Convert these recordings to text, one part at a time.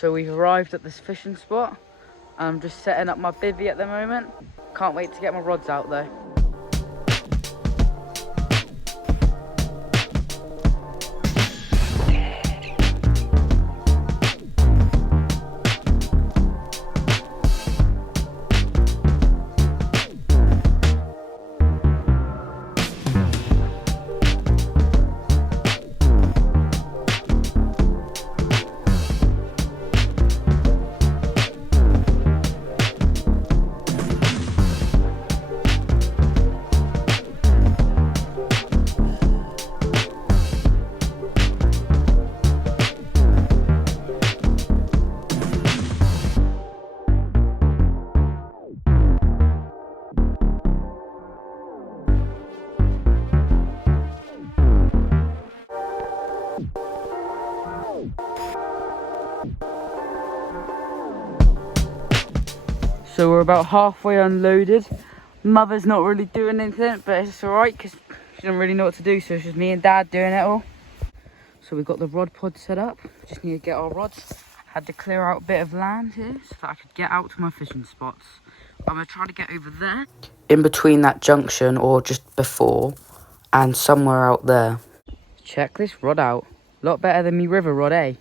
So we've arrived at this fishing spot. I'm just setting up my bivvy at the moment. Can't wait to get my rods out though. So we're about halfway unloaded. Mother's not really doing anything, but it's alright because she doesn't really know what to do, so it's just me and Dad doing it all. So we've got the rod pod set up. Just need to get our rods. Had to clear out a bit of land here so that I could get out to my fishing spots. I'm going to try to get over there. In between that junction, or just before, and somewhere out there. Check this rod out. A lot better than me river rod, eh?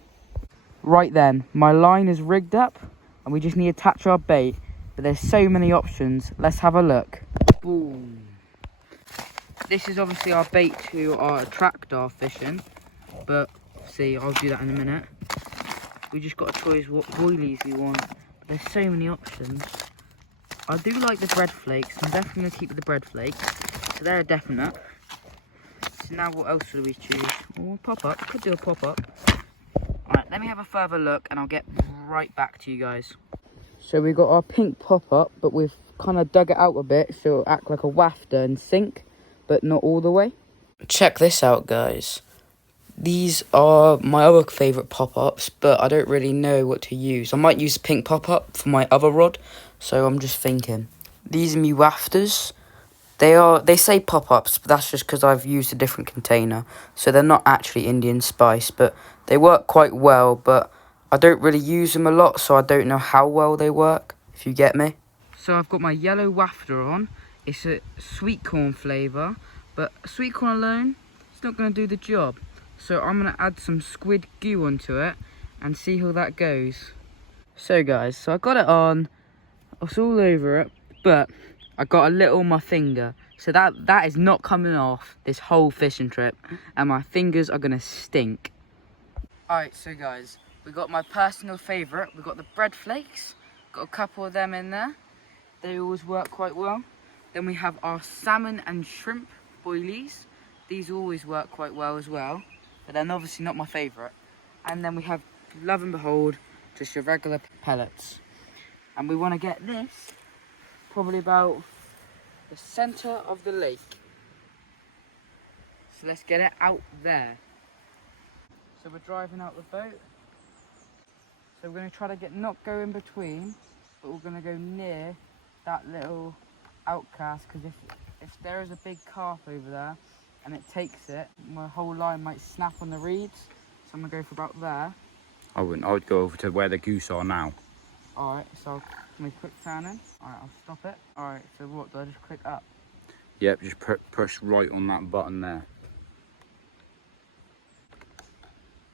Right then, my line is rigged up and we just need to attach our bait. But there's so many options. Let's have a look. Boom. This is obviously our bait to attract our fishing. But see, I'll do that in a minute. We just got to choose what boilies we want. But there's so many options. I do like the bread flakes. I'm definitely going to keep with the bread flakes. So they're a definite. So now what else should we choose? Oh, pop-up. Could do a pop-up. Alright, let me have a further look and I'll get right back to you guys. So we got our pink pop-up, but we've kind of dug it out a bit so it'll act like a wafter and sink, but not all the way. Check this out, guys. These are my other favourite pop-ups, but I don't really know what to use. I might use a pink pop-up for my other rod, so I'm just thinking. These are me wafters. They say pop-ups, but that's just because I've used a different container, so they're not actually Indian spice, but they work quite well, but I don't really use them a lot, so I don't know how well they work, if you get me. So I've got my yellow wafter on. It's a sweet corn flavour, but sweet corn alone, it's not going to do the job. So I'm going to add some squid goo onto it and see how that goes. So guys, so I got it on. It's all over it, but I got a little on my finger. So that is not coming off this whole fishing trip, and my fingers are going to stink. Alright, so guys, we got my personal favourite. We got the bread flakes. Got a couple of them in there. They always work quite well. Then we have our salmon and shrimp boilies. These always work quite well as well, but they're obviously not my favourite. And then we have, love and behold, just your regular pellets. And we want to get this probably about the centre of the lake. So let's get it out there. So we're driving out the boat. So we're going to try to not go in between, but we're going to go near that little outcast, because if there is a big carp over there and it takes it, my whole line might snap on the reeds. So I'm going to go for about there. I wouldn't. I would go over to where the goose are now. Alright, so I'll make a quick turn in. Alright, I'll stop it. Alright, so what, do I just click up? Yep, just push right on that button there.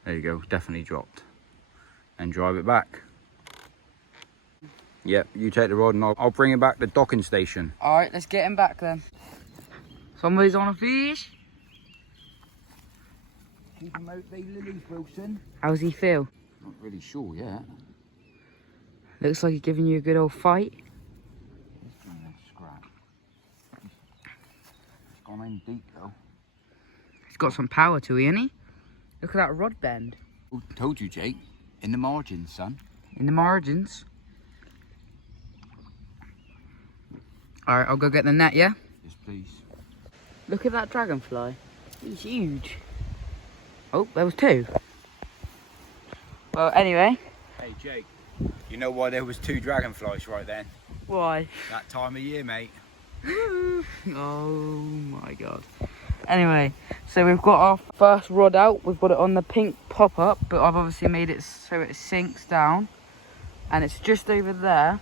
There you go, definitely dropped. And drive it back. Yep, you take the rod and I'll bring it back to the docking station. Alright, let's get him back then. Somebody's on a fish. Keep him out there, Lily Wilson. How's he feel? Not really sure yet. Looks like he's giving you a good old fight. He's doing a scrap. He's gone in deep though. He's got some power to it, hasn't he? Look at that rod bend. Oh, told you, Jake. In the margins, son. In the margins. Alright, I'll go get the net, yeah? Yes, please. Look at that dragonfly. He's huge. Oh, there was two. Well, anyway. Hey, Jake. You know why there was 2 dragonflies right then? Why? That time of year, mate. Oh my god. Anyway, so we've got our first rod out. We've got it on the pink pop-up, but I've obviously made it so it sinks down. And it's just over there.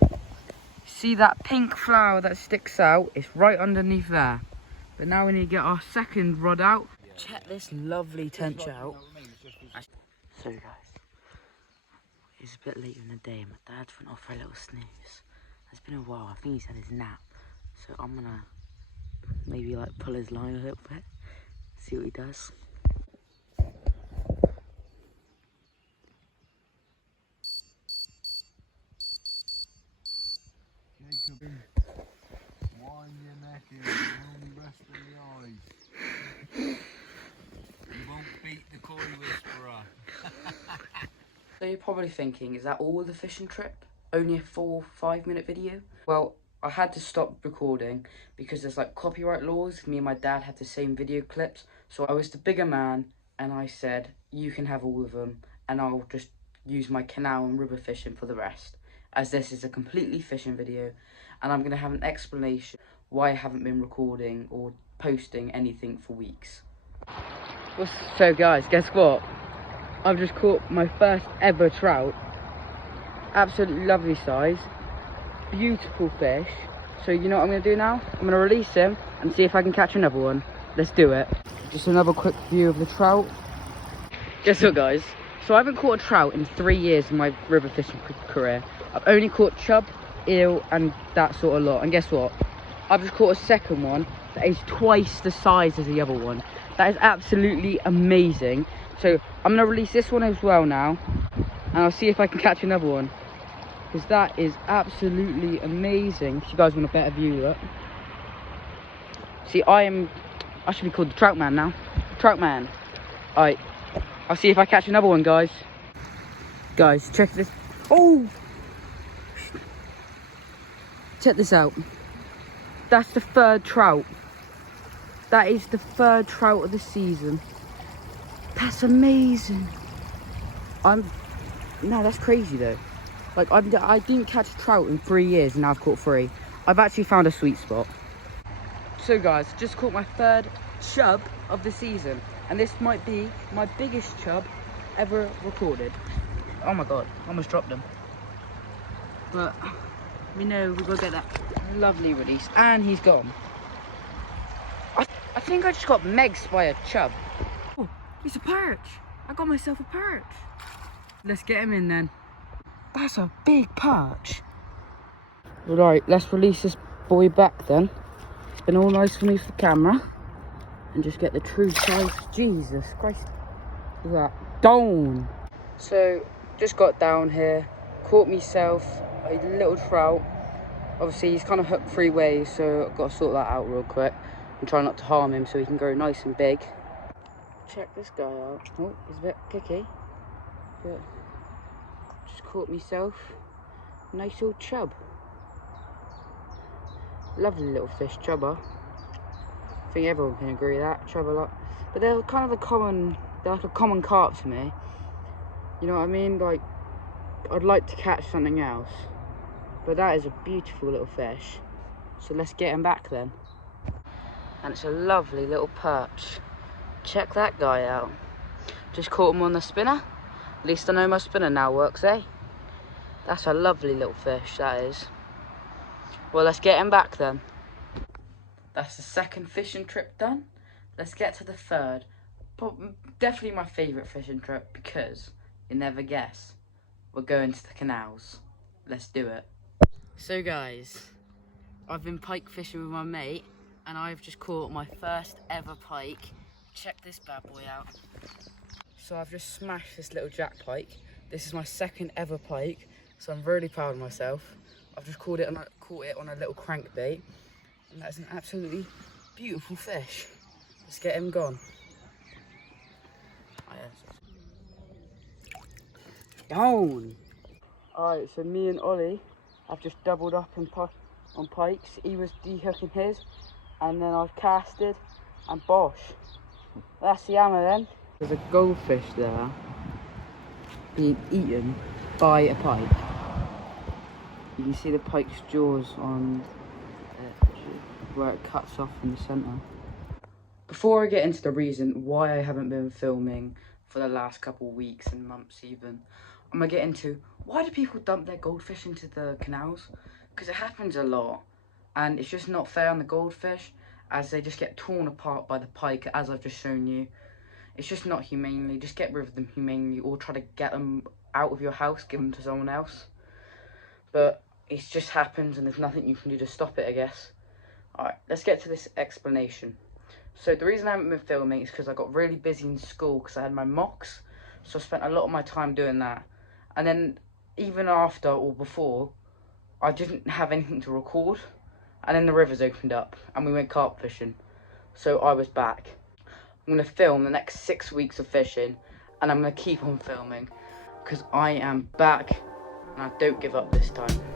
See that pink flower that sticks out? It's right underneath there. But now we need to get our second rod out. Check this lovely tench out. So guys, it's a bit later in the day and my dad's went off for a little snooze. It's been a while, I think he's had his nap. So I'm gonna maybe like pull his line a little bit, see what he does. Jacob, wind your neck in and only rest on the eyes. You won't beat the koi whisperer. So you're probably thinking, is that all the fishing trip? Only a 4-5 minute video? Well, I had to stop recording because there's like copyright laws. Me and my dad had the same video clips. So I was the bigger man and I said, you can have all of them and I'll just use my canal and river fishing for the rest. As this is a completely fishing video and I'm going to have an explanation why I haven't been recording or posting anything for weeks. So guys, guess what? I've just caught my first ever trout. Absolutely lovely size. Beautiful fish. So you know what I'm going to do now? I'm going to release him and see if I can catch another one. Let's do it. Just another quick view of the trout. Guess what guys? So I haven't caught a trout in 3 years in my river fishing career. I've only caught chub, eel and that sort of lot. And guess what? I've just caught a second one that is twice the size as the other one. That is absolutely amazing. So I'm going to release this one as well now. And I'll see if I can catch another one. Because that is absolutely amazing. If you guys want a better view of that. See, I should be called the trout man now. Trout man. Alright. I'll see if I catch another one, guys. Guys, check this. Oh! Check this out. That's the third trout. That is the third trout of the season. That's amazing. No, that's crazy though. Like, I didn't catch a trout in 3 years and now I've caught 3. I've actually found a sweet spot. So guys, just caught my third chub of the season. And this might be my biggest chub ever recorded. Oh my god, I almost dropped him. But we know we've got to get that lovely release. And he's gone. I think I just got megged by a chub. Oh, it's a perch. I got myself a perch. Let's get him in then. That's a big perch. Right, let's release this boy back then. It's been all nice for me for the camera. And just get the true size. Jesus Christ. Look at that. Down. So, just got down here. Caught myself a little trout. Obviously, he's kind of hooked 3 ways, so I've got to sort that out real quick. And try not to harm him so he can grow nice and big. Check this guy out. Oh, he's a bit kicky. But just caught myself a nice old chub. Lovely little fish, chubber. I think everyone can agree that, chub a lot. But they're kind of they're like a common carp to me. You know what I mean? Like, I'd like to catch something else. But that is a beautiful little fish. So let's get him back then. And it's a lovely little perch. Check that guy out. Just caught him on the spinner. At least I know my spinner now works, eh? That's a lovely little fish, that is. Well, let's get him back then. That's the second fishing trip done. Let's get to the third. Definitely my favourite fishing trip because you'll never guess. We're going to the canals. Let's do it. So guys, I've been pike fishing with my mate and I've just caught my first ever pike. Check this bad boy out. So I've just smashed this little jack pike. This is my second ever pike, so I'm really proud of myself. I've just caught it on a little crankbait, and that is an absolutely beautiful fish. Let's get him gone. Down. Alright, so me and Ollie have just doubled up on pikes. He was de-hooking his, and then I've casted, and bosh. That's the hammer then. There's a goldfish there being eaten by a pike. You can see the pike's jaws on it, where it cuts off in the centre. Before I get into the reason why I haven't been filming for the last couple of weeks and months even, I'm going to get into why do people dump their goldfish into the canals? Because it happens a lot, and it's just not fair on the goldfish, as they just get torn apart by the pike, as I've just shown you. It's just not humanely. Just get rid of them humanely, or try to get them out of your house, give them to someone else. But it just happens, and there's nothing you can do to stop it, I guess. Alright, let's get to this explanation. So the reason I haven't been filming is because I got really busy in school because I had my mocks. So I spent a lot of my time doing that. And then even after or before, I didn't have anything to record. And then the rivers opened up and we went carp fishing. So I was back. I'm going to film the next 6 weeks of fishing. And I'm going to keep on filming because I am back and I don't give up this time.